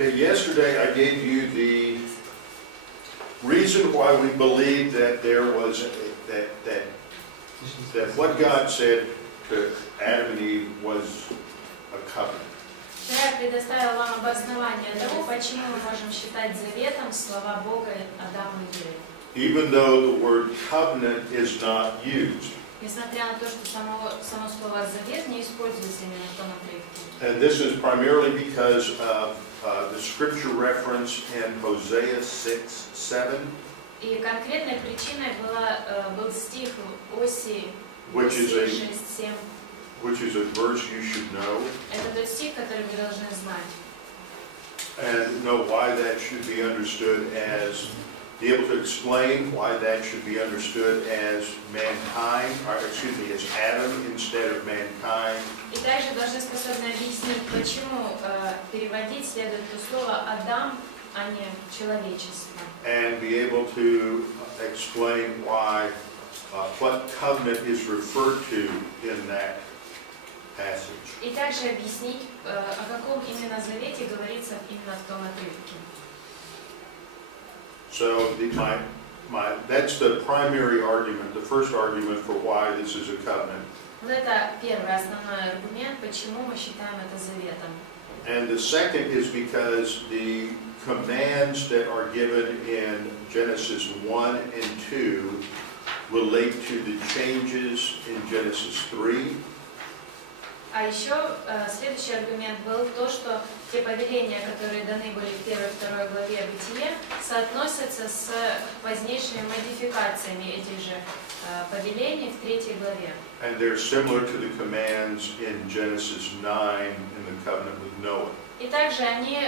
Okay, yesterday I gave you the reason why we believe that there was that what God said to Adam and Eve was a covenant. Я предоставил вам обоснование того, почему мы можем считать заветом слова Бога Адаму и Еве. Even though the word covenant is not used. Несмотря на то, что само слово завет не используется именно в том отрывке. And this is primarily because of the scripture reference in Hosea 6:7. И конкретной причиной был стих Осии Which is 6:7. Which is a verse you should know. Это тот стих, который вы должны знать. And know why that should be understood as, be able to explain why that should be understood as mankind, or excuse me, as Adam instead of mankind. И также должны способны объяснить, почему переводить следует то слово Адам, а не человечество. And be able to explain why, what covenant is referred to in that passage. И также объяснить, о каком именно завете говорится именно в том отрывке. So that's the primary argument, the first argument for why this is a covenant. Вот это первый основной аргумент, почему мы считаем это заветом. And the second is because the commands that are given in Genesis 1 and 2 relate to the changes in Genesis 3. А еще следующий аргумент был то, что те повеления, которые даны были в 1 и 2 главе Бытие, соотносятся с позднейшими модификациями этих же повелений в 3 главе. And they're similar to the commands in Genesis 9 in the covenant with Noah. И также они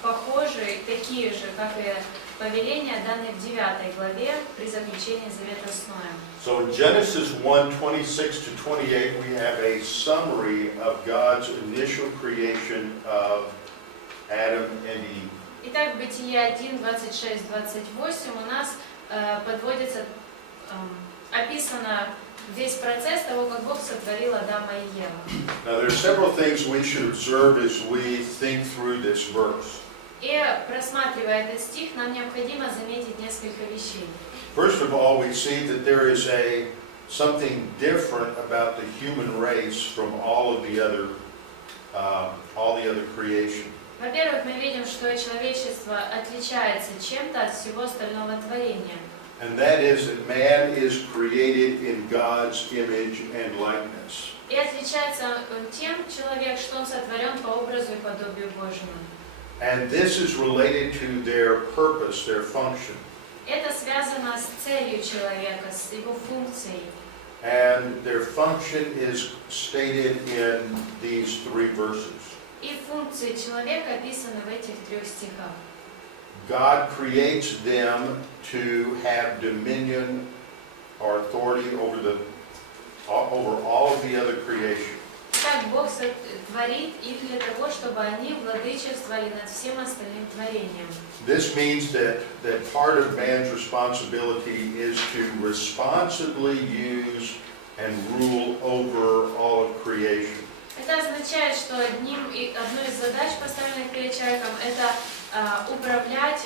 похожи, такие же, как и повеления, данные в 9 главе при заключении завета с Ноем. So in Genesis 1:26 to 28, we have a summary of God's initial creation of Adam and Eve. Итак, Бытие 1, 26, 28 у нас подводится, описано весь процесс того, как Бог сотворил Адама и Еву. Now there are several things we should observe as we think through this verse. И просматривая этот стих, нам необходимо заметить несколько вещей. First of all, we see that there is something different about the human race from all the other creation. Во-первых, мы видим, что человечество отличается чем-то от всего остального творения. And that is that man is created in God's image and likeness. И отличается тем человек, что он сотворен по образу и подобию Божьему. And this is related to their purpose, their function. Это связано с целью человека, с его функцией. And their function is stated in these 3 verses. И функции человека описаны в этих 3 стихах. God creates them to have dominion or authority over all of the other creation. Так Бог творит их для того, чтобы они владычествовали над всем остальным творением. This means that part of man's responsibility is to responsibly use and rule over all of creation. Это означает, что одной из задач, поставленных перед человеком, это управлять,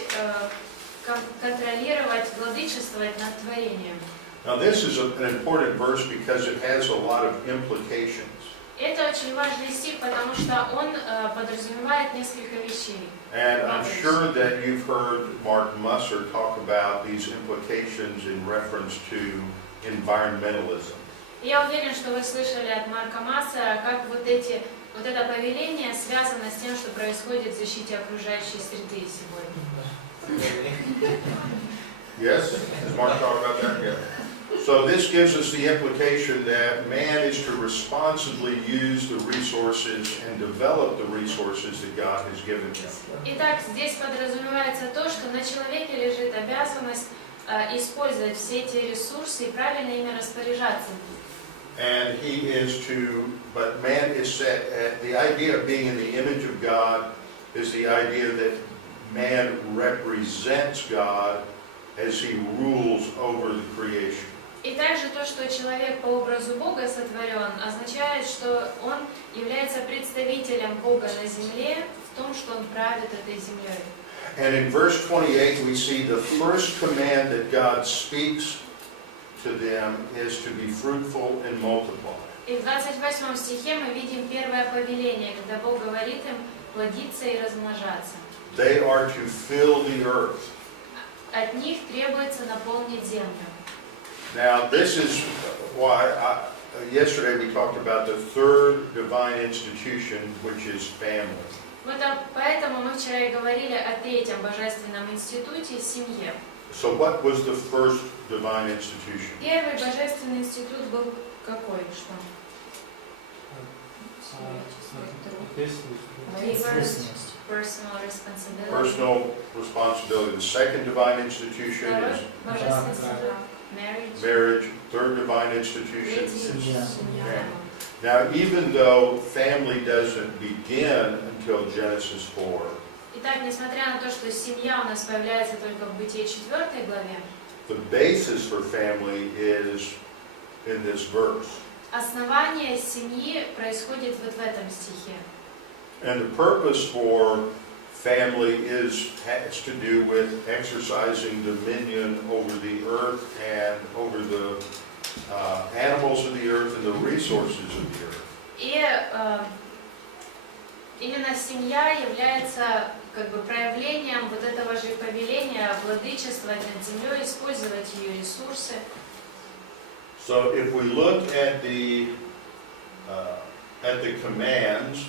контролировать, владычествовать над творением. Now this is an important verse because it has a lot of implications. Это очень важный стих, потому что он подразумевает несколько вещей. And I'm sure that you've heard Mark Musser talk about these implications in reference to environmentalism. Я уверен, что вы слышали от Марка Массера, как вот это повеление связано с тем, что происходит в защите окружающей среды сегодня. Yes? Has Mark talked about that? Yeah. So this gives us the implication that man is to responsibly use the resources and develop the resources that God has given him. Итак, здесь подразумевается то, что на человеке лежит обязанность использовать все эти ресурсы и правильно ими распоряжаться. And but man is set at the idea of being in the image of God is the idea that man represents God as he rules over the creation. И также то, что человек по образу Бога сотворен, означает, что он является представителем Бога на земле в том, что он правит этой землей. And in verse 28 we see the first command that God speaks to them is to be fruitful and multiply. И в 28 стихе мы видим первое повеление, когда Бог говорит им плодиться и размножаться. They are to fill the earth. От них требуется наполнить землю. Now this is why yesterday we talked about the third divine institution, which is family. Поэтому мы вчера и говорили о третьем божественном институте – семье. So what was the first divine institution? Первый божественный институт был какой? Что? Personal responsibility. Personal responsibility. The second divine institution Второй is божественный институт – marriage. Third divine institution. Третий – семья. Now, even though family doesn't begin until Genesis 4, Итак, несмотря на то, что семья у нас появляется только в Бытие 4 главе, the basis for family is in this verse. основание семьи происходит вот в этом стихе. And the purpose for family has to do with exercising dominion over the earth and over the animals of the earth and the resources of the earth. И именно семья является как бы проявлением вот этого же повеления владычествовать над землей, использовать ее ресурсы. So if we look at the commands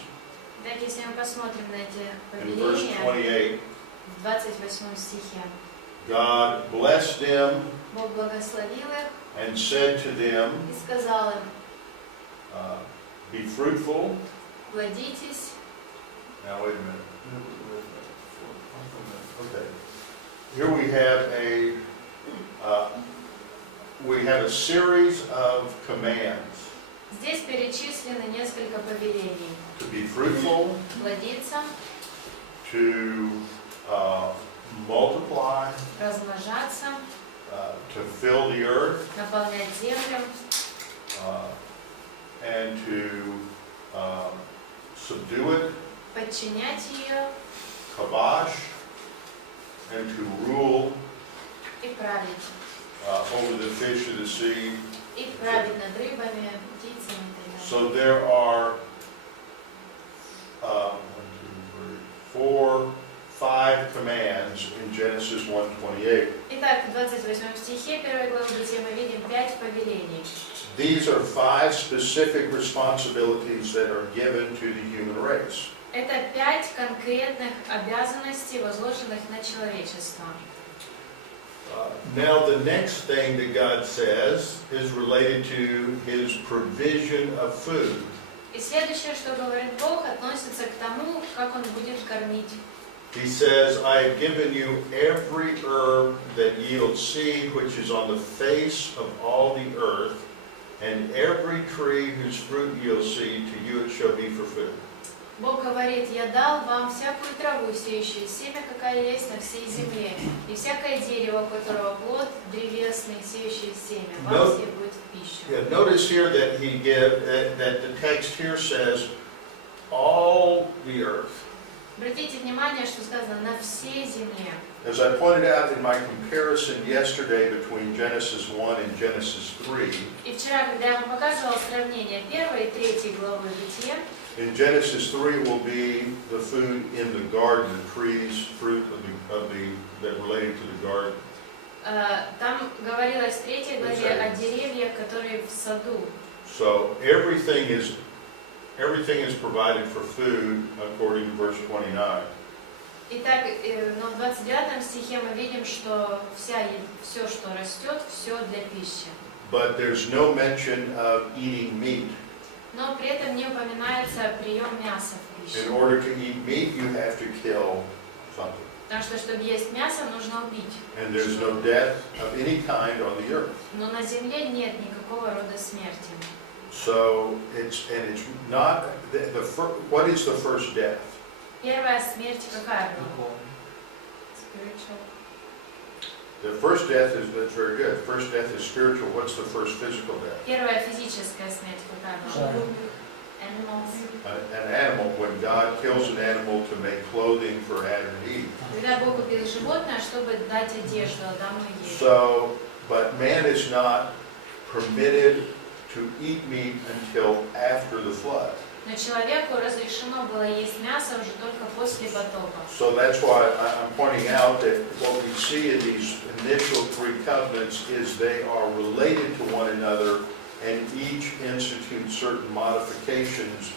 Так, если мы посмотрим на эти in verse повеления 28, в 28 стихе, God blessed them Бог благословил их and said to them, и сказал им: be fruitful. плодитесь. Now wait a minute. Okay. Here we have a series of commands Здесь перечислены несколько повелений. to be fruitful, Плодиться, to multiply, размножаться, to fill the earth, наполнять землю, and to subdue it, подчинять ее kabosh, and to rule и править. over the fish of the sea. И править над рыбами, птицами и так далее. So there are 5 commands in Genesis 1:28. Итак, в 28 стихе 1 главы Бытия мы видим 5 повелений. These are 5 specific responsibilities that are given to the human race. Это 5 конкретных обязанностей, возложенных на человечество. Now the next thing that God says is related to His provision of food. И следующее, что говорит Бог, относится к тому, как Он будет кормить. He says, I have given you every herb that yields seed, which is on the face of all the earth, and every tree whose fruit yields seed, to you it shall be for food. Бог говорит: я дал вам всякую траву, сеющую семя, какая есть на всей земле, и всякое дерево, у которого плод древесный, сеющее семя, вам все будет в пищу. Yeah, notice here that that the text here says, all the earth. Обратите внимание, что сказано «на всей земле». As I pointed out in my comparison yesterday between Genesis 1 and Genesis 3, И вчера, когда я вам показывала сравнение 1 и 3 главы Бытия, in Genesis 3 will be the food in the garden, the trees, fruit that related to the garden. там говорилось в 3 главе о деревьях, которые в саду. So everything is provided for food according to verse 29. Итак, но в 29 стихе мы видим, что все, что растет, все для пищи. But there's no mention of eating meat. Но при этом не упоминается прием мяса в In пищу. order to eat meat, you have to kill something. Потому что, чтобы есть мясо, нужно убить. And there's no death of any kind on the earth. Но на земле нет никакого рода смерти. So it's not what is the first death? Первая смерть какая была? Spiritual. The first death is, that's very good. First death is spiritual. What's the first physical death? Первая физическая смерть, какая была? Animals. An animal, when God kills an animal to make clothing for Adam and Eve. Когда Бог убил животное, чтобы дать одежду Адаму и Еве. So, but man is not permitted to eat meat until after the flood. Но человеку разрешено было есть мясо уже только после потопа. So that's why I'm pointing out that what we see in these initial three covenants is they are related to one another and each institute certain modifications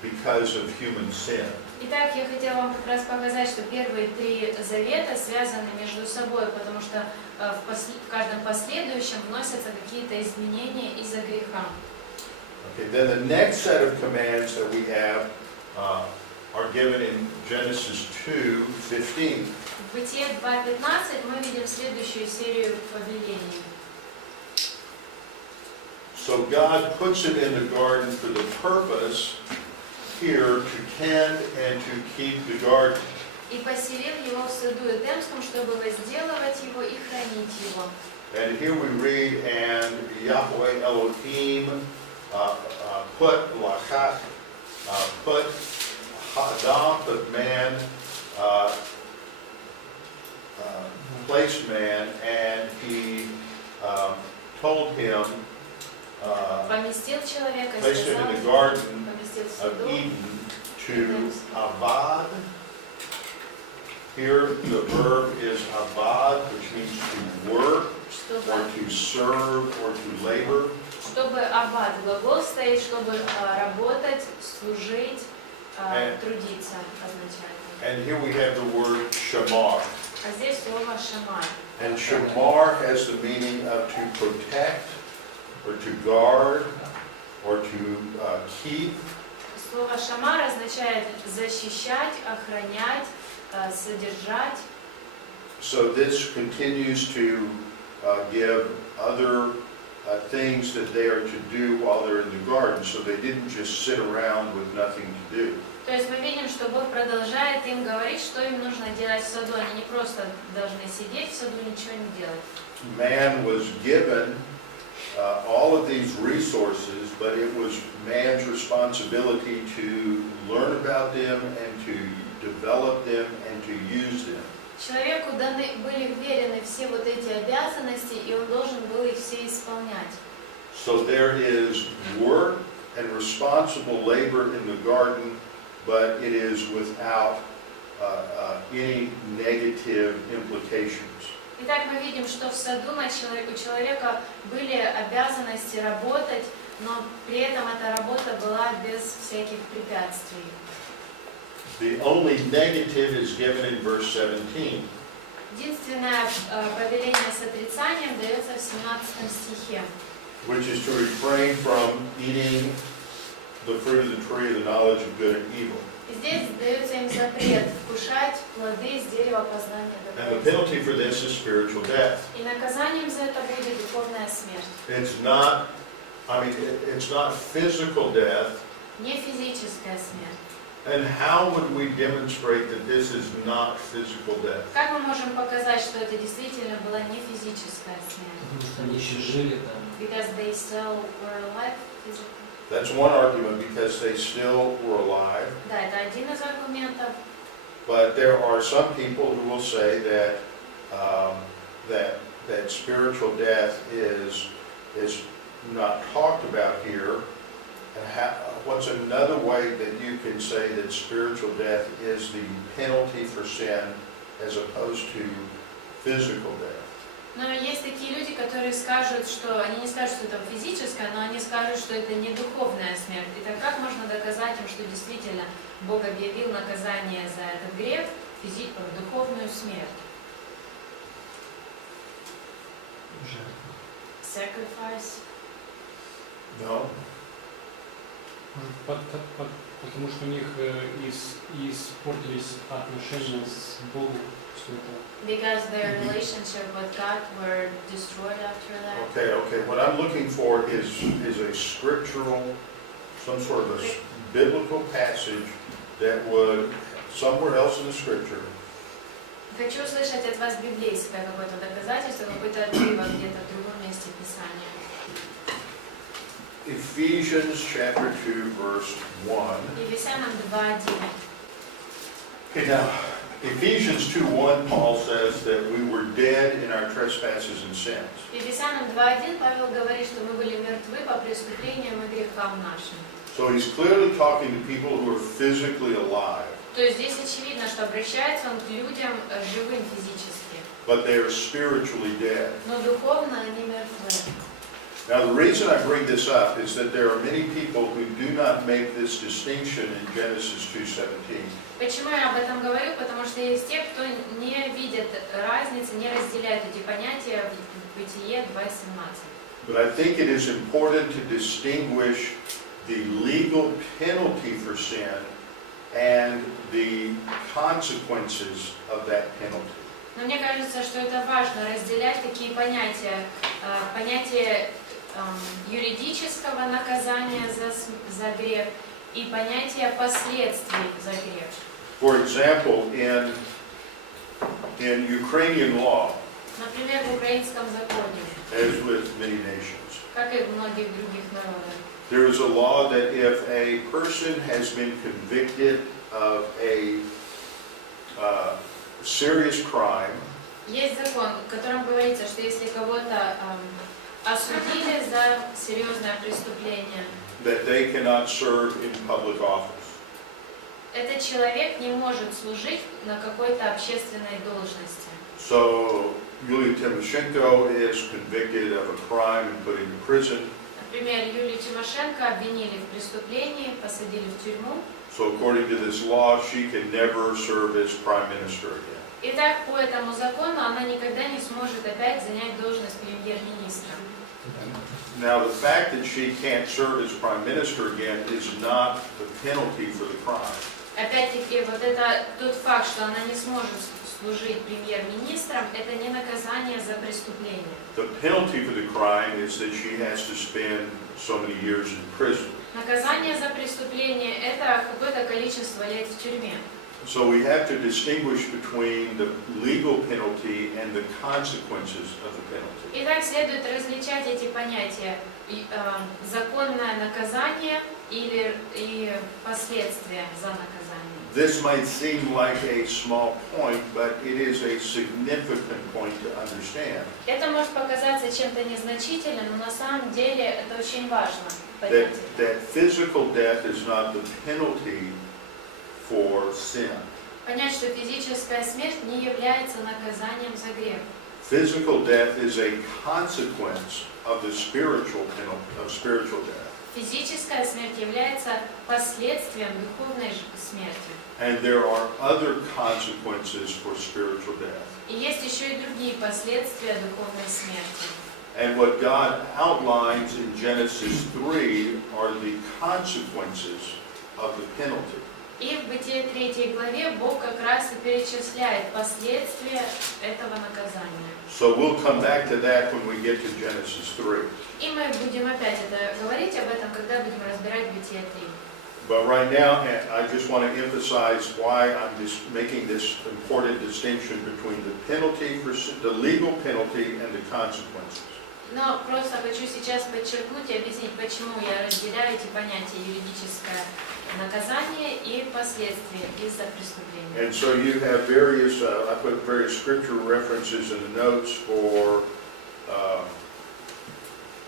because of human sin. Итак, я хотела вам как раз показать, что первые три завета связаны между собой, потому что в каждом последующем вносятся какие-то изменения из-за греха. Okay, then the next set of commands that we have are given in Genesis 2:15. В Бытие 2:15 мы видим следующую серию повелений. So God puts it in the garden for the purpose here to tend and to keep the garden. И поселил его в саду Эдемском, чтобы возделывать его и хранить его. And here we read, and Yahweh Elohim put lachat, put Adam, put man, placed man, and he told him, Поместил человека, placed him сказал, in the garden поместил в of саду. Eden to avad. Here the verb is avad, which means to work, or to serve, or to labor. Чтобы аббат, глагол стоит, чтобы работать, служить, трудиться означает. And here we have the word shamar. А здесь слово шамар. And shamar has the meaning of to protect, or to guard, or to keep. Слово шамар означает защищать, охранять, содержать. So this continues to give other things that they are to do while they're in the garden, so they didn't just sit around with nothing to do. То есть мы видим, что Бог продолжает им говорить, что им нужно делать в саду. Они не просто должны сидеть в саду, ничего не делать. Man was given all of these resources, but it was man's responsibility to learn about them and to develop them and to use them. Человеку были вверены все вот эти обязанности, и он должен был их все исполнять. So there is work and responsible labor in the garden, but it is without any negative implications. Итак, мы видим, что в саду у человека были обязанности работать, но при этом эта работа была без всяких препятствий. The only negative is given in verse 17. Единственное повеление с отрицанием дается в 17 стихе. Which is to refrain from eating the fruit of the tree of the knowledge of good and evil. И здесь дается им запрет вкушать плоды с дерева познания And the добра и зла. penalty for this is spiritual death. И наказанием за это будет духовная смерть. It's not physical death. Не физическая смерть. And how would we demonstrate that this is not physical death? Как мы можем показать, что это действительно была не физическая смерть? Потому что они еще жили там. Because they still were alive physically. That's one argument, because they still were alive. Да, это один из аргументов. But there are some people who will say that that spiritual death is not talked about here. And what's another way that you can say that spiritual death is the penalty for sin as opposed to physical death? Но есть такие люди, которые скажут, что они не скажут, что это физическое, но они скажут, что это не духовная смерть. Итак, как можно доказать им, что действительно Бог объявил наказание за этот грех духовную смерть? Sacrifice. No. Потому что у них испортились отношения с Богом. Because their relationship with God were destroyed after that. Okay. What I'm looking for is a scriptural, some sort of a biblical passage that would, somewhere else in the scripture, Хочу услышать от вас библейское какое-то доказательство, какой-то отрывок где-то в другом месте Писания. Ephesians chapter 2, verse 1. Ефесянам 2:1. Okay, now, Ephesians 2:1, Paul says that we were dead in our trespasses and sins. Ефесянам 2:1 Павел говорит, что мы были мертвы по преступлениям и грехам нашим. So he's clearly talking to people who are physically alive, То есть здесь очевидно, что обращается он к людям живым физически, but they are spiritually dead. но духовно они мертвы. Now, the reason I bring this up is that there are many people who do not make this distinction in Genesis 2:17. Почему я об этом говорю? Потому что есть те, кто не видит разницы, не разделяет эти понятия в Бытие 2:17. But I think it is important to distinguish the legal penalty for sin and the consequences of that penalty. Но мне кажется, что это важно разделять такие понятия. Понятие юридического наказания за грех и понятие последствий за грех. For example, in Ukrainian law, Например, в украинском законе, as with many nations, как и в многих других народах, there is a law that if a person has been convicted of a serious crime, есть закон, в котором говорится, что если кого-то осудили за серьезное преступление, that they cannot serve in public office. этот человек не может служить на какой-то общественной должности. So Yulia Tymoshenko is convicted of a crime and put into prison. Например, Юлию Тимошенко обвинили в преступлении, посадили в тюрьму. So according to this law, she can never serve as prime minister again. Итак, по этому закону она никогда не сможет опять занять должность премьер-министра. Now, the fact that she can't serve as prime minister again is not the penalty for the crime. Опять-таки, вот это тот факт, что она не сможет служить премьер-министром, это не наказание за преступление. The penalty for the crime is that she has to spend so many years in prison. Наказание за преступление – это какое-то количество лет в тюрьме. So we have to distinguish between the legal penalty and the consequences of the penalty. Итак, следует различать эти понятия законное наказание и последствия за наказание. This might seem like a small point, but it is a significant point to understand. Это может показаться чем-то незначительным, но на самом деле это очень важно. That physical death is not the penalty for sin. Понять, что физическая смерть не является наказанием за грех. Physical death is a consequence of the spiritual penalty, of spiritual death. Физическая смерть является последствием духовной смерти. And there are other consequences for spiritual death. И есть еще и другие последствия духовной смерти. And what God outlines in Genesis 3 are the consequences of the penalty. И в Бытие 3 главе Бог как раз и перечисляет последствия этого наказания. So we'll come back to that when we get to Genesis 3. И мы будем опять говорить об этом, когда будем разбирать Бытие 3. But right now, I just want to emphasize why I'm just making this important distinction between the penalty, the legal penalty, and the consequences. Но просто хочу сейчас подчеркнуть и объяснить, почему я разделяю эти понятия юридическое наказание и последствия из-за преступления. And so you have various, I put various scripture references in the notes for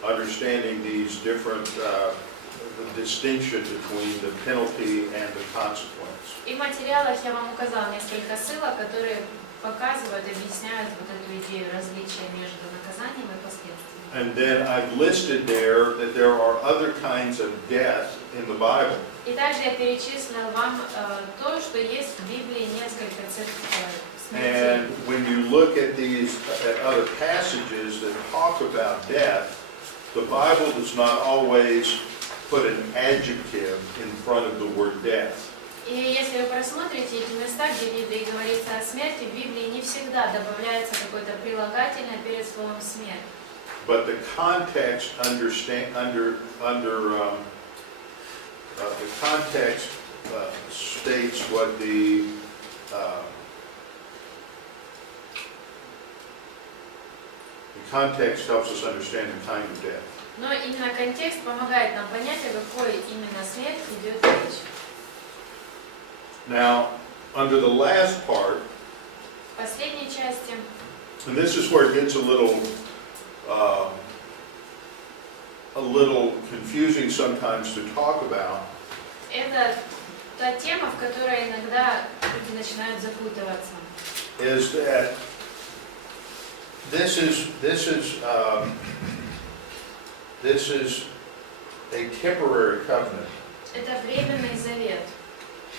understanding these different, the distinction between the penalty and the consequence. И в материалах я вам указала несколько ссылок, которые показывают, объясняют вот эту идею различия между наказанием и последствием. And then I've listed there that there are other kinds of death in the Bible. И также я перечислила вам то, что есть в Библии несколько смертей. And when you look at these at other passages that talk about death, the Bible does not always put an adjective in front of the word death. И если вы просмотрите эти места, где в Библии говорится о смерти, в Библии не всегда добавляется какое-то прилагательное перед словом смерть. But the context states what the context helps us understand the kind of death. Но именно контекст помогает нам понять, о какой именно смерти идет речь. Now, under the last part, В последней части, and this is where it gets a little confusing sometimes to talk about, это та тема, в которой иногда люди начинают запутываться. is that this is a temporary covenant Это временный завет.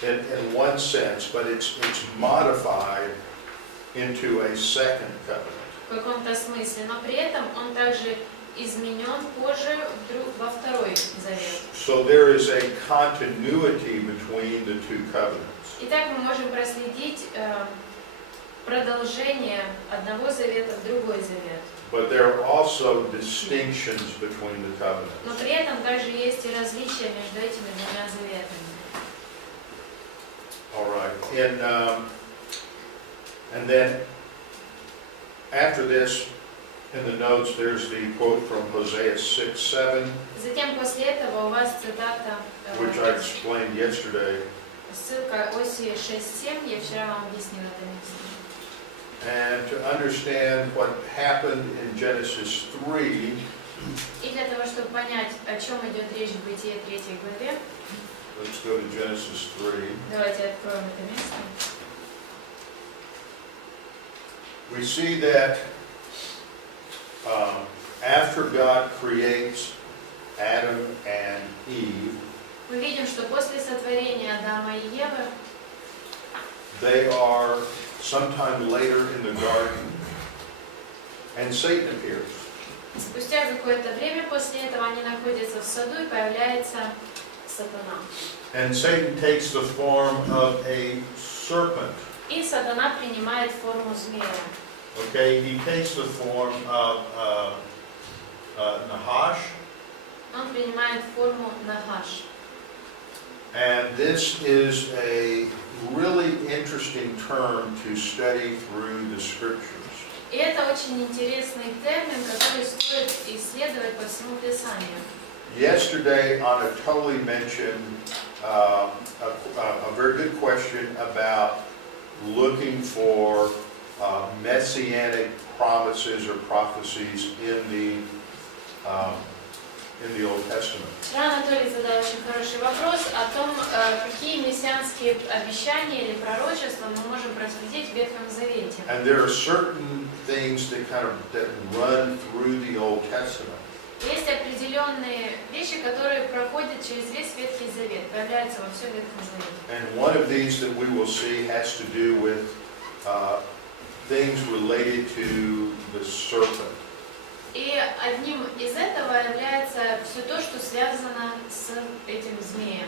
in one sense, but it's modified into a second covenant. В каком-то смысле, но при этом он также изменен позже во второй завет. So there is a continuity between the two covenants. Итак, мы можем проследить продолжение одного завета в другой завет. But there are also distinctions between the Но covenants. при этом также есть и различия между этими двумя заветами. All right. And then after this, in the notes, there's the quote from Hosea 6:7, Затем после этого у вас цитата, which I explained yesterday. ссылка Осии 6:7, я вчера вам объяснила это место. And to understand what happened in Genesis 3, И для того, чтобы понять, о чем идет речь в Бытие 3 главе, let's go to Genesis 3. давайте откроем это место. We see that after God creates Adam and Eve, Мы видим, что после сотворения Адама и Евы, they are sometime later in the garden, and Satan appears. спустя какое-то время после этого они находятся в саду и появляется сатана. And Satan takes the form of a serpent. И сатана принимает форму змея. Okay, he takes the form of Nahash, Он принимает форму Нахаш. and this is a really interesting term to study through the scriptures. И это очень интересный термин, который стоит исследовать по всему Писанию. Yesterday, Anatoly mentioned a very good question about looking for messianic promises or prophecies in the Old Testament. Вчера Анатолий задал очень хороший вопрос о том, какие мессианские обещания или пророчества мы можем проследить в Ветхом Завете. And there are certain things that that run through the Old Testament. Есть определенные вещи, которые проходят через весь Ветхий Завет, появляются во всем Ветхом Завете. And one of these that we will see has to do with things related to the serpent. И одним из этого является все то, что связано с этим змеем.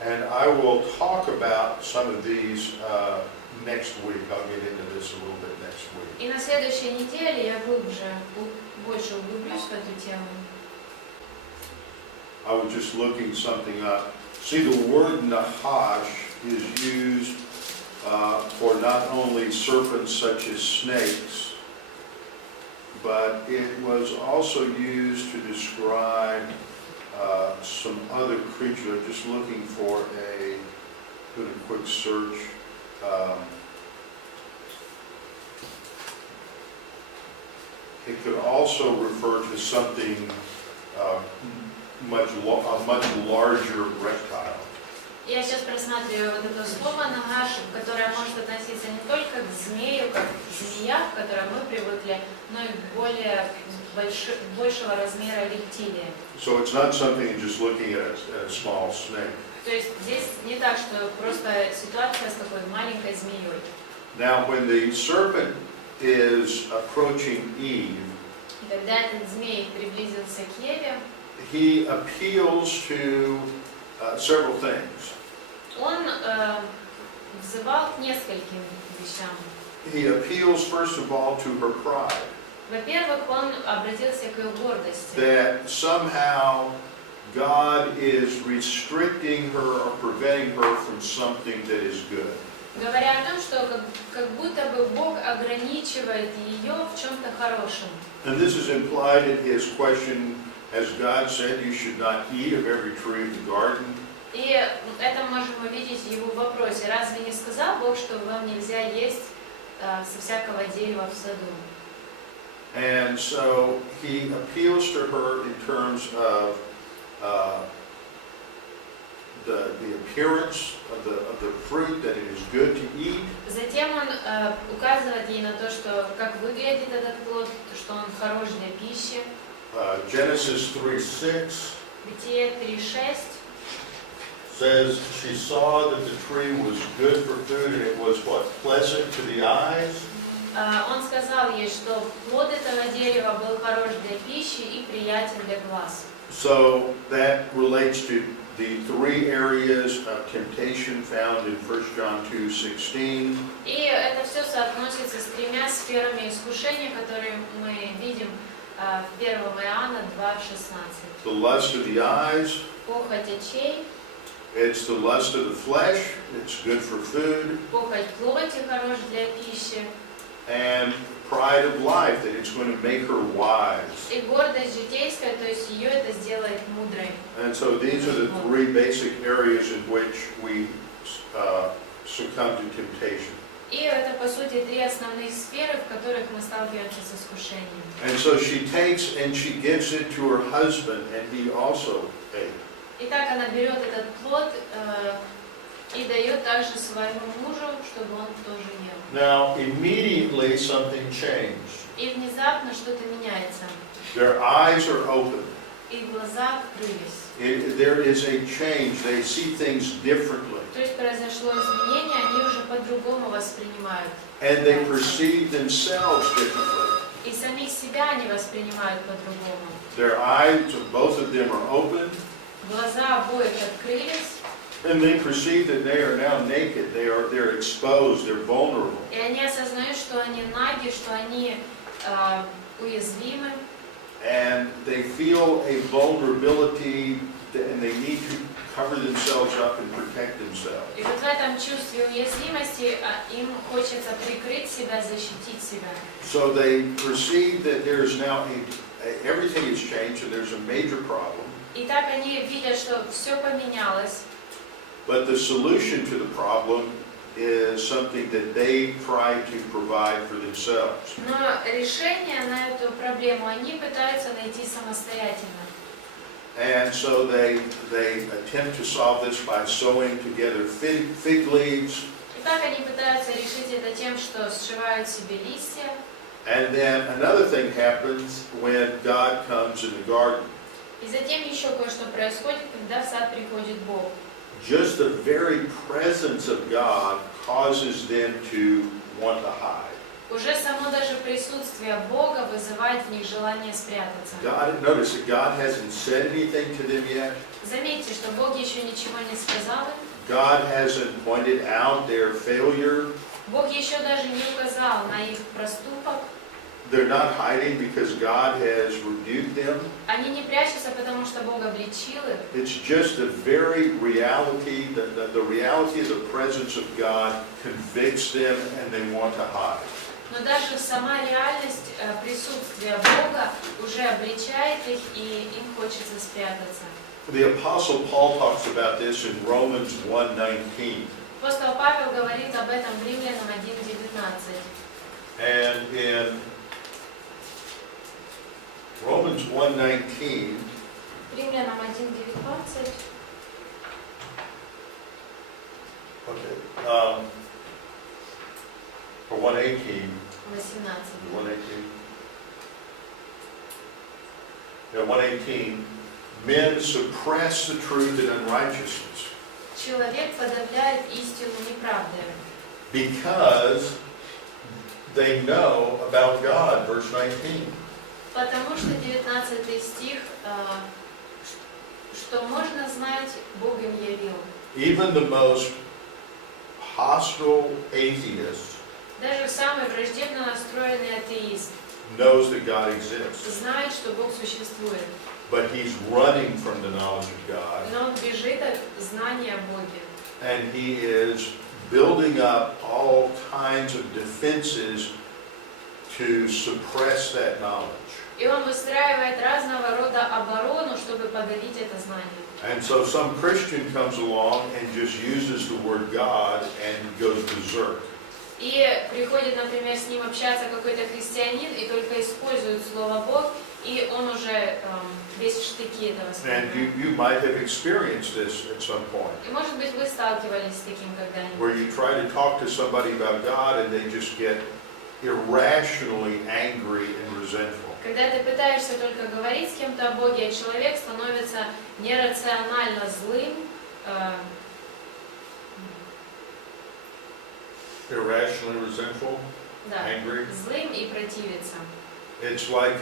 And I will talk about some of these next week. I'll get into this a little bit next week. И на следующей неделе я больше углублюсь в эту тему. I was just looking something up. See, the word Nahash is used for not only serpents such as snakes, but it was also used to describe some other creatures. I'm just looking for doing a quick search. It could also refer to something much larger reptile. Я сейчас просматриваю вот это слово «нагаш», которое может относиться не только к змею, как змея, к которой мы привыкли, но и к более большего размера рептилии. So it's not something just looking at a small snake. То есть здесь не так, что просто ситуация с такой маленькой змеей. Now, when the serpent is approaching Eve, И когда этот змей приблизился к Еве, he appeals to several things. он взывал к нескольким вещам. He appeals, first of all, to her pride. Во-первых, он обратился к ее гордости. That somehow God is restricting her or preventing her from something that is good. говоря о том, что как будто бы Бог ограничивает ее в чем-то хорошем. And this is implied in his question, as God said, you should not eat of every tree of the garden. И это можем увидеть в его вопросе. Разве не сказал Бог, что вам нельзя есть со всякого дерева в саду? And so he appeals to her in terms of the appearance of the fruit, that it is good to eat. Затем он указывает ей на то, что как выглядит этот плод, что он хорош для пищи. Genesis 3:6 Бытие 3:6 says she saw that the tree was good for food and it was what? Pleasant to the eyes. Он сказал ей, что плод этого дерева был хорош для пищи и приятен для глаз. So that relates to the three areas of temptation found in 1 John 2:16. И это все соотносится с тремя сферами искушения, которые мы видим в 1 Иоанна 2:16. The lust of the eyes, Похоть очей, it's the lust of the flesh, it's good for food, похоть плоти хорош для пищи, and pride of life, that it's going to make her wise. и гордость житейская, то есть ее это сделает мудрой. And so these are the three basic areas in which we succumb to temptation. И это, по сути, три основные сферы, в которых мы сталкиваемся с искушением. And so she takes and she gives it to her husband, and he also ate. Итак, она берет этот плод и дает также своему мужу, чтобы он тоже ел. Now, immediately something changed. И внезапно что-то меняется. Their eyes are open. И глаза открылись. There is a change. They see things differently. То есть произошло изменение, они уже по-другому воспринимают. And they perceive themselves differently. И самих себя они воспринимают по-другому. Their eyes of both of them are open. Глаза обоих открылись. And they perceive that they are now naked. They're exposed. They're vulnerable. И они осознают, что они наги, что они уязвимы. And they feel a vulnerability, and they need to cover themselves up and protect themselves. И вот в этом чувстве уязвимости им хочется прикрыть себя, защитить себя. So they perceive that there is now everything has changed, and there's a major problem. И так они видят, что все поменялось. But the solution to the problem is something that they try to provide for themselves. Но решение на эту проблему они пытаются найти самостоятельно. And so they attempt to solve this by sewing together fig leaves. И так они пытаются решить это тем, что сшивают себе листья. And then another thing happens when God comes in the garden. И затем еще кое-что происходит, когда в сад приходит Бог. Just the very presence of God causes them to want to hide. Уже само даже присутствие Бога вызывает в них желание спрятаться. Notice that God hasn't said anything to them yet. Заметьте, что Бог еще ничего не сказал им. God hasn't pointed out their failure. Бог еще даже не указал на их проступок. They're not hiding because God has rebuked them. Они не прячутся, потому что Бог обличил их. It's just the very reality, the reality of the presence of God convicts them and they want to hide. Но даже сама реальность присутствия Бога уже обличает их, и им хочется спрятаться. The Apostle Paul talks about this in Romans 1:19. Апостол Павел говорит об этом в Римлянам 1:19. And in Romans 1:19, Римлянам 1:19. okay, or 1:18, 1:18. Yeah, 1:18. Men suppress the truth in unrighteousness Человек подавляет истину неправдой, because they know about God, verse 19. потому что 19 стих, что можно знать, Бог им явил. Even the most hostile atheist Даже самый враждебно настроенный атеист knows that God exists, знает, что Бог существует, but he's running from the knowledge of God, но он бежит от знания о Боге. and he is building up all kinds of defenses to suppress that knowledge. И он выстраивает разного рода оборону, чтобы подавить это знание. And so some Christian comes along and just uses the word God and goes berserk. И приходит, например, с ним общаться какой-то христианин и только использует слово Бог, и он уже весь в штыки этого And воспринимает. you might have experienced this at some point, И может быть вы сталкивались с таким когда-нибудь. where you try to talk to somebody about God and they just get irrationally angry and resentful. Когда ты пытаешься только говорить с кем-то о Боге, а человек становится нерационально злым, Irrationally resentful, да, angry. злым и противится. It's like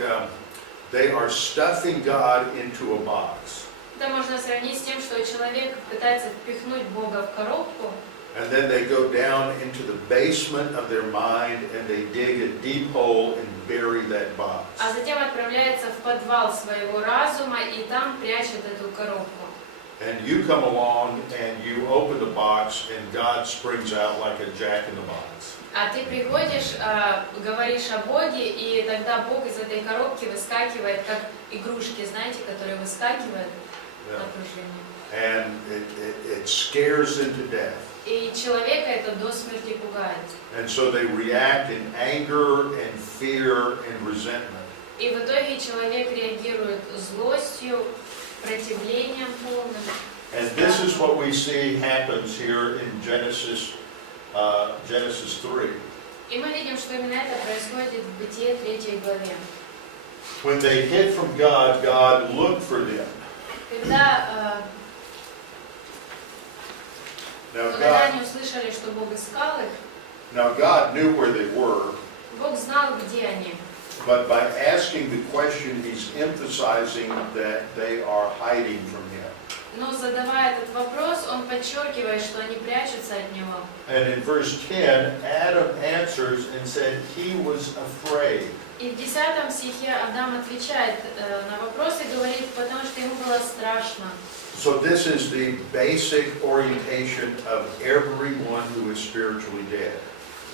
they are stuffing God into a box. Это можно сравнить с тем, что человек пытается впихнуть Бога в коробку, And then they go down into the basement of their mind and they dig a deep hole and bury that box. а затем отправляется в подвал своего разума и там прячет эту коробку. And you come along and you open the box and God springs out like a jack in the box. А ты приходишь, говоришь о Боге, и тогда Бог из этой коробки выскакивает, как игрушки, знаете, которые выскакивают на пружине. And it scares them to death. И человека это до смерти пугает. And so they react in anger and fear and resentment. И в итоге человек реагирует злостью, противлением полным. And this is what we see happens here in Genesis 3. И мы видим, что именно это происходит в Бытие 3 главе. When they hid from God, God looked for them. Когда они услышали, что Бог искал их, Now God knew where they were, Бог знал, где они. but by asking the question, He's emphasizing that they are hiding from Him. Но задавая этот вопрос, он подчеркивает, что они прячутся от Него. And in verse 10, Adam answers and said he was afraid. И в 10 стихе Адам отвечает на вопрос и говорит, потому что ему было страшно. So this is the basic orientation of everyone who is spiritually dead.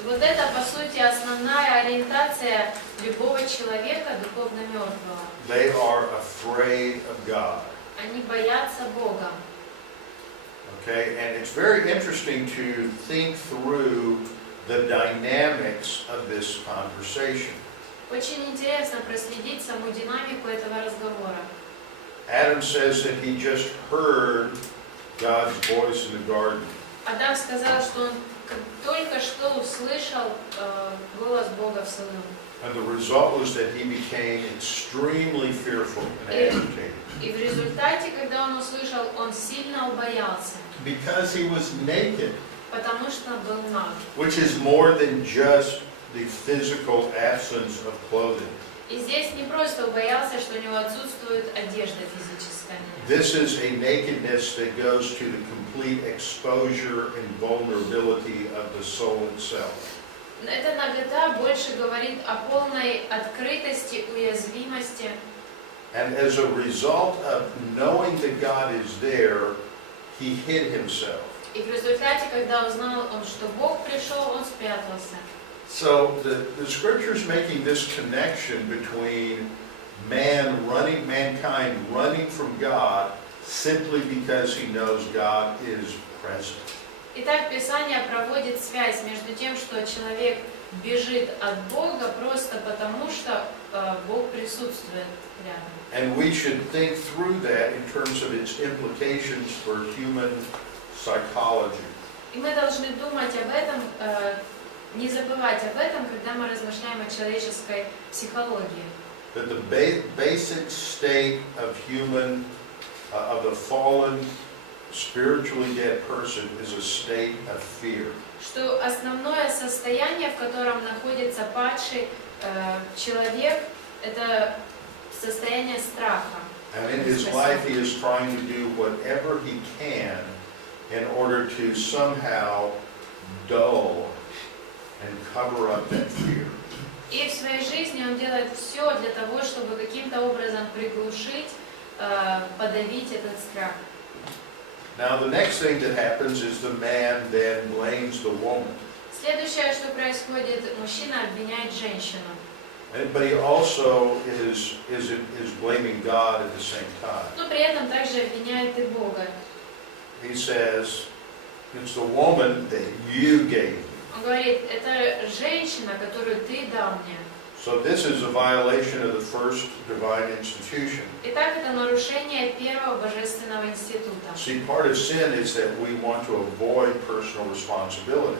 Вот это, по сути, основная ориентация любого человека, духовно мертвого. They are afraid of God. Они боятся Бога. Okay, and it's very interesting to think through the dynamics of this conversation. Очень интересно проследить саму динамику этого разговора. Adam says that he just heard God's voice in the garden. Адам сказал, что он только что услышал голос Бога в саду. And the result was that he became extremely fearful and agitated. И в результате, когда он услышал, он сильно убоялся. Because he was naked, Потому что был наг. which is more than just the physical absence of clothing. И здесь не просто убоялся, что у него отсутствует одежда физическая. This is a nakedness that goes to the complete exposure and vulnerability of the soul itself. Эта нагота больше говорит о полной открытости, уязвимости. And as a result of knowing that God is there, he hid himself. И в результате, когда узнал он, что Бог пришел, он спрятался. So the scripture's making this connection between mankind running from God simply because he knows God is present. Итак, Писание проводит связь между тем, что человек бежит от Бога просто потому, что Бог присутствует рядом. And we should think through that in terms of its implications for human psychology. И мы должны думать об этом, не забывать об этом, когда мы размышляем о человеческой психологии. That the basic state of of the fallen, spiritually dead person is a state of fear. Что основное состояние, в котором находится падший человек, это состояние страха. And in his life he is trying to do whatever he can in order to somehow dull and cover up that fear. И в своей жизни он делает все для того, чтобы каким-то образом приглушить, подавить этот страх. Now the next thing that happens is the man then blames the woman. Следующее, что происходит, мужчина обвиняет женщину. But he also is blaming God at the same time. Но при этом также обвиняет и Бога. He says, it's the woman that you gave me. Он говорит, это женщина, которую ты дал мне. So this is a violation of the first divine institution. Итак, это нарушение первого божественного института. See, part of sin is that we want to avoid personal responsibility.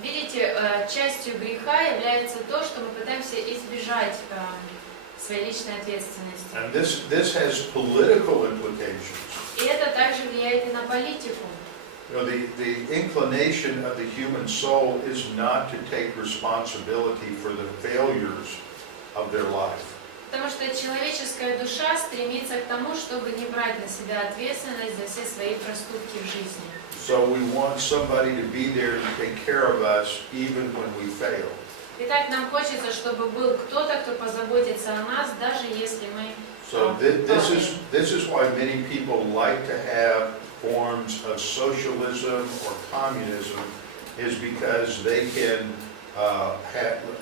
Видите, частью греха является то, что мы пытаемся избежать своей личной ответственности. And this has political implications. И это также влияет и на политику. You know, the inclination of the human soul is not to take responsibility for the failures of their life. Потому что человеческая душа стремится к тому, чтобы не брать на себя ответственность за все свои проступки в жизни. So we want somebody to be there to take care of us even when we fail. Итак, нам хочется, чтобы был кто-то, кто позаботится о нас, даже если мы So this is why many people like to have forms of socialism or communism, is because they can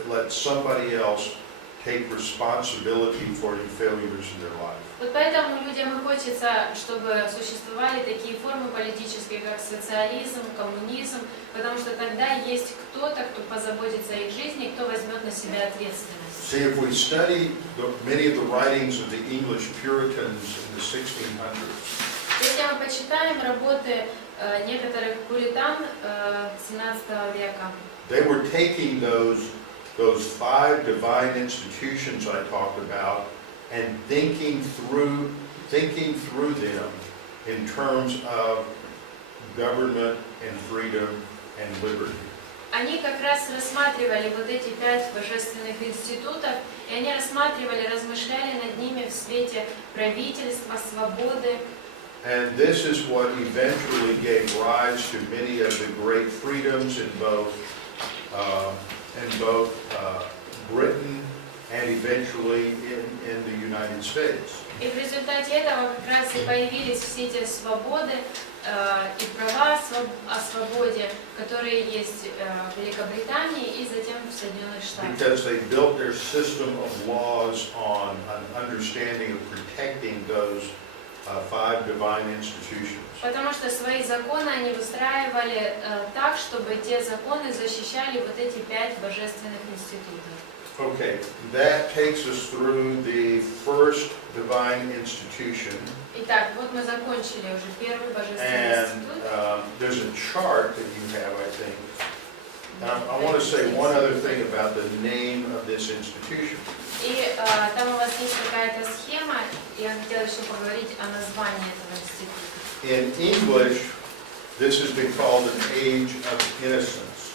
let somebody else take responsibility for the failures in their life. Вот поэтому людям и хочется, чтобы существовали такие формы политические, как социализм, коммунизм, потому что тогда есть кто-то, кто позаботится о их жизни, кто возьмет на себя ответственность. See, if we study many of the writings of the English Puritans in the 1600s, Если мы почитаем работы некоторых пуритан 17 века, they were taking those five divine institutions I talked about and thinking through them in terms of government and freedom and liberty. они как раз рассматривали вот эти 5 божественных институтов, и они рассматривали, размышляли над ними в свете правительства, свободы. And this is what eventually gave rise to many of the great freedoms in both Britain and eventually in the United States. И в результате этого как раз и появились все эти свободы и права о свободе, которые есть в Великобритании и затем в Соединенных Штатах. Because they built their system of laws on an understanding of protecting those five divine institutions. Потому что свои законы они выстраивали так, чтобы те законы защищали вот эти 5 божественных институтов. Okay, that takes us through the first divine institution. Итак, вот мы закончили уже первый божественный And институт. there's a chart that you have, I think. I want to say one other thing about the name of this institution. И там у вас есть какая-то схема, я хотела еще поговорить о названии этого института. In English, this has been called an age of innocence.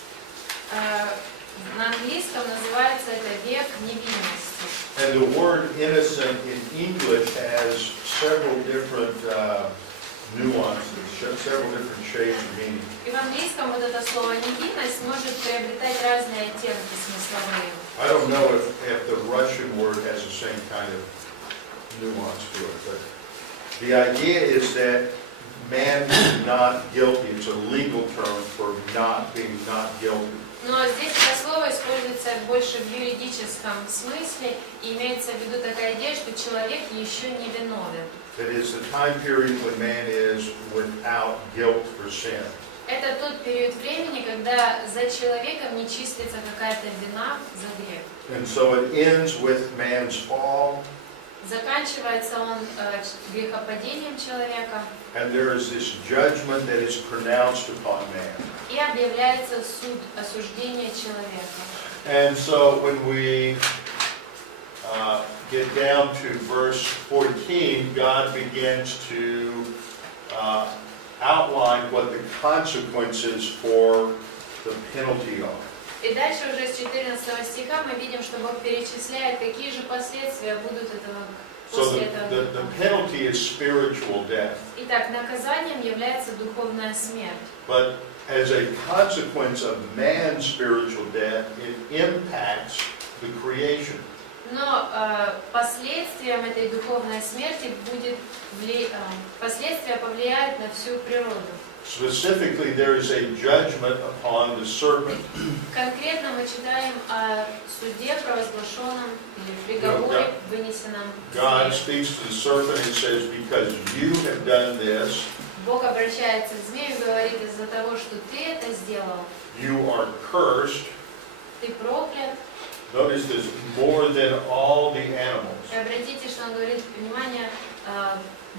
На английском называется это век невинности. And the word innocent in English has several different nuances, several different shades of meaning. И в английском вот это слово невинность может приобретать разные оттенки смысловые. I don't know if the Russian word has the same kind of nuance to it, but the idea is that man is not guilty. It's a legal term for not being not guilty. Но здесь это слово используется больше в юридическом смысле, и имеется в виду такая идея, что человек еще не виновен. That is the time period when man is without guilt for sin. Это тот период времени, когда за человеком не числится какая-то вина за грех. And so it ends with man's fall. Заканчивается он грехопадением человека. And there is this judgment that is pronounced upon man. И объявляется суд, осуждение человека. And so when we get down to verse 14, God begins to outline what the consequences for the penalty are. И дальше уже с 14 стиха мы видим, что Бог перечисляет, какие же последствия будут этого So после этого. the penalty is spiritual death. Итак, наказанием является духовная смерть. But as a consequence of man's spiritual death, it impacts the creation. Но последствием этой духовной смерти последствия повлияют на всю природу. Specifically, there is a judgment upon the serpent. Конкретно мы читаем о суде, провозглашенном или приговоре, вынесенном God змею. speaks to the serpent and says, because you have done this, Бог обращается к змею и говорит: из-за того, что ты это сделал, you are cursed. ты проклят. Notice this, more than all the animals. И обратите, что он говорит, внимание,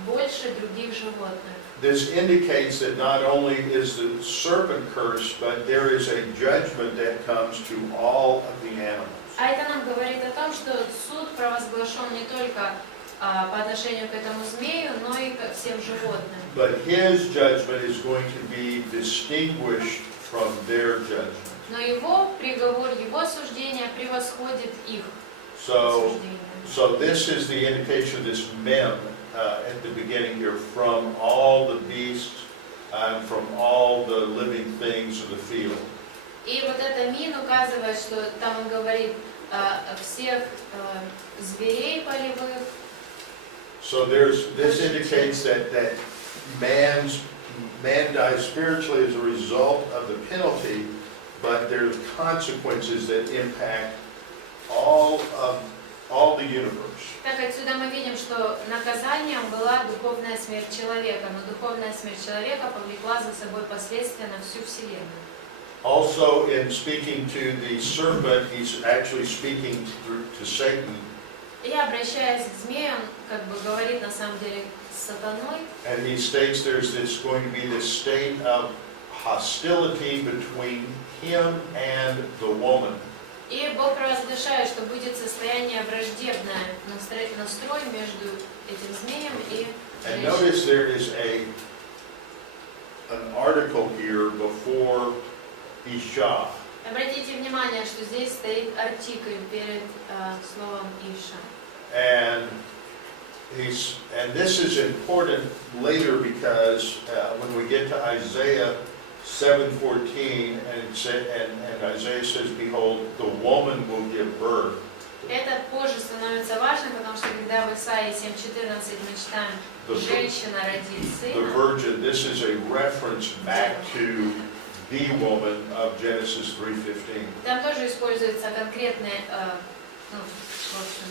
больше других животных. This indicates that not only is the serpent cursed, but there is a judgment that comes to all of the animals. А это нам говорит о том, что суд провозглашен не только по отношению к этому змею, но и ко всем животным. But his judgment is going to be distinguished from their judgment. Но его приговор, его осуждение превосходит их So осуждение. this is the indication of this mem at the beginning here, from all the beasts and from all the living things of the field. И вот это мин указывает, что там он говорит всех зверей полевых. So this indicates that man dies spiritually as a result of the penalty, but there's consequences that impact all the universe. Так отсюда мы видим, что наказанием была духовная смерть человека, но духовная смерть человека повлекла за собой последствия на всю вселенную. Also, in speaking to the serpent, he's actually speaking to Satan. И обращаясь к змею, он как бы говорит на самом деле с сатаной. And he states there's going to be this state of hostility between him and the woman. И Бог провозглашает, что будет состояние враждебное, настрой между этим змеем и And женщиной. notice there is an article here before Isha. Обратите внимание, что здесь стоит артикль перед словом Иша. And this is important later because when we get to Isaiah 7:14, and Isaiah says, "Behold, the woman will give birth." Это позже становится важным, потому что когда в Исаии 7:14 мы читаем «Женщина родит The сына», virgin, this is a reference back to the woman of Genesis 3:15. там тоже используется конкретный в общем,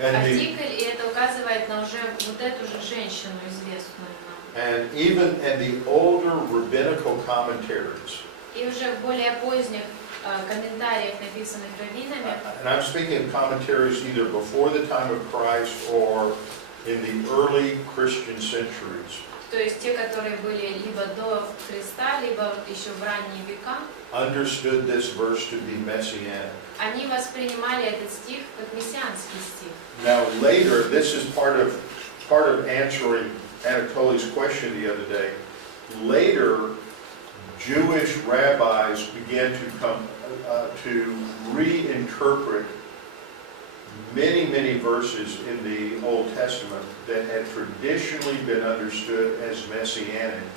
And артикль, и это указывает на уже вот эту же женщину, известную нам. And even in the older rabbinical commentaries, И уже в более поздних комментариях, написанных раввинами, and I'm speaking of commentaries either before the time of Christ or in the early Christian centuries, то есть те, которые были либо до Христа, либо еще в ранние века, understood this verse to be messianic. они воспринимали этот стих как мессианский стих. Now later, this is part of answering Anatoly's question the other day. Later, Jewish rabbis began to reinterpret many verses in the Old Testament that had traditionally been understood as messianic,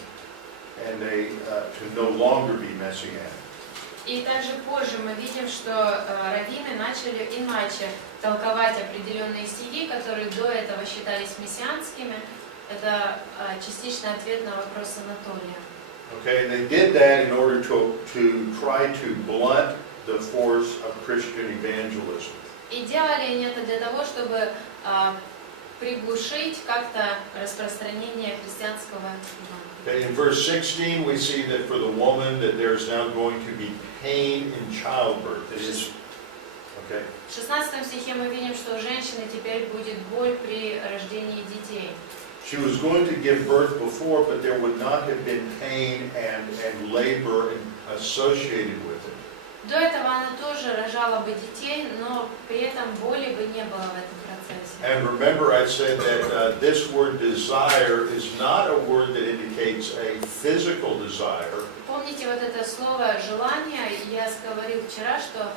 and they to no longer be messianic. И также позже мы видим, что раввины начали иначе толковать определенные стихи, которые до этого считались мессианскими. Это частичный ответ на вопрос Анатолия. Okay, and they did that in order to try to blunt the force of Christian evangelism. И делали они это для того, чтобы приглушить как-то распространение христианского Евангелия. Okay, in verse 16 we see that for the woman that there's now going to be pain in childbirth. It is, okay. В 16 стихе мы видим, что у женщины теперь будет боль при рождении детей. She was going to give birth before, but there would not have been pain and labor associated with it. До этого она тоже рожала бы детей, но при этом боли бы не было в этом процессе. And remember I said that this word desire is not a word that indicates a physical desire. Помните вот это слово «желание»? Я говорил вчера, что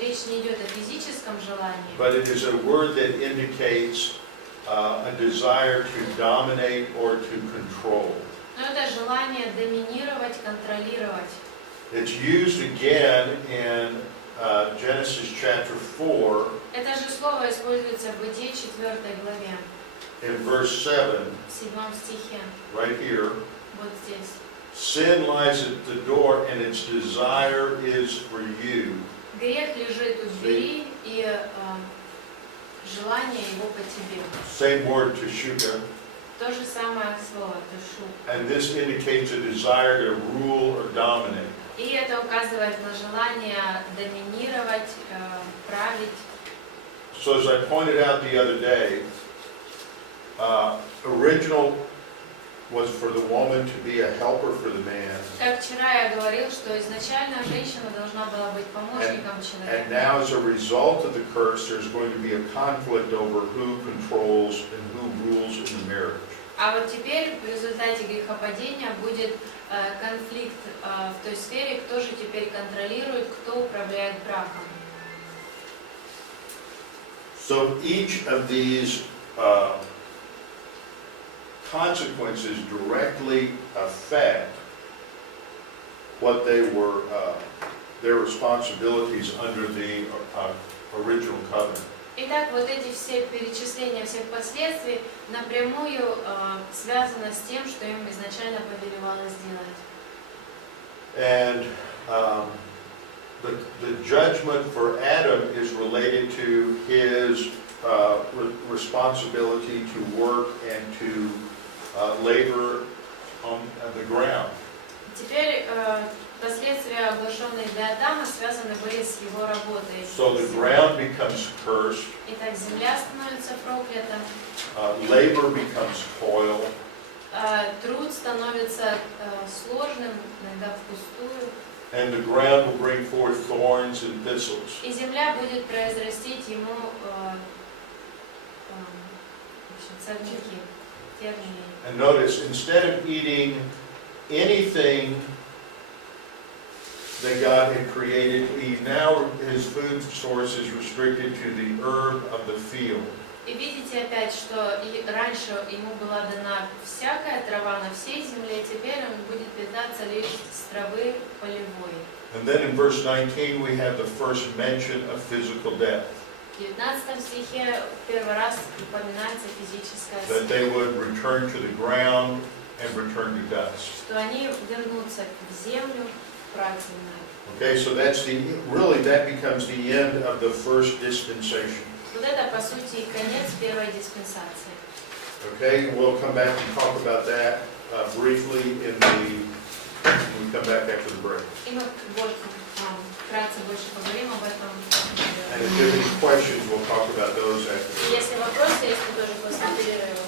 речь не идет о физическом желании. But it is a word that indicates a desire to dominate or to control. Но это желание доминировать, контролировать. It's used again in Genesis chapter 4, Это же слово используется в Бытие 4 главе, in verse 7, в 7 стихе, right here. вот здесь. Sin lies at the door, and its desire is for you. Грех лежит у двери, и желание его по тебе. Same word, teshuka. То же самое слово, тушу. And this indicates a desire to rule or dominate. И это указывает на желание доминировать, править. So as I pointed out the other day, original was for the woman to be a helper for the man. Как вчера я говорил, что изначально женщина должна была быть помощником And человека. now as a result of the curse, there's going to be a conflict over who controls and who rules in the marriage. А вот теперь в результате грехопадения будет конфликт в той сфере, кто же теперь контролирует, кто управляет браком. So each of these consequences directly affect what they were, their responsibilities under the original covenant. Итак, вот эти все перечисления всех последствий напрямую связаны с тем, что им изначально повелевалось делать. And the judgment for Adam is related to his responsibility to work and to labor on the ground. Теперь последствия, оглашенные для Адама, связаны были с его работой. So the ground becomes cursed, Итак, земля становится проклята, labor becomes toil, труд становится сложным, иногда впустую, and the ground will bring forth thorns and thistles. и земля будет произрастить ему сорняки, тернии. And notice, instead of eating anything that God had created, now his food source is restricted to the herb of the field. И видите опять, что и раньше ему была дана всякая трава на всей земле, теперь он будет питаться лишь с травы полевой. And then in verse 19 we have the first mention of physical death. В 19 стихе первый раз упоминается физическая That they смерть, would return to the ground and return to dust. что они вернутся в землю, в прах земной. Okay, so that's that becomes the end of the first dispensation. Вот это, по сути, и конец первой диспенсации. Okay, we'll come back and talk about that briefly when we come back after the break. И мы вкратце больше поговорим об этом. And if you have any questions, we'll talk about those after the break. Если вопросы есть, мы тоже после перерыва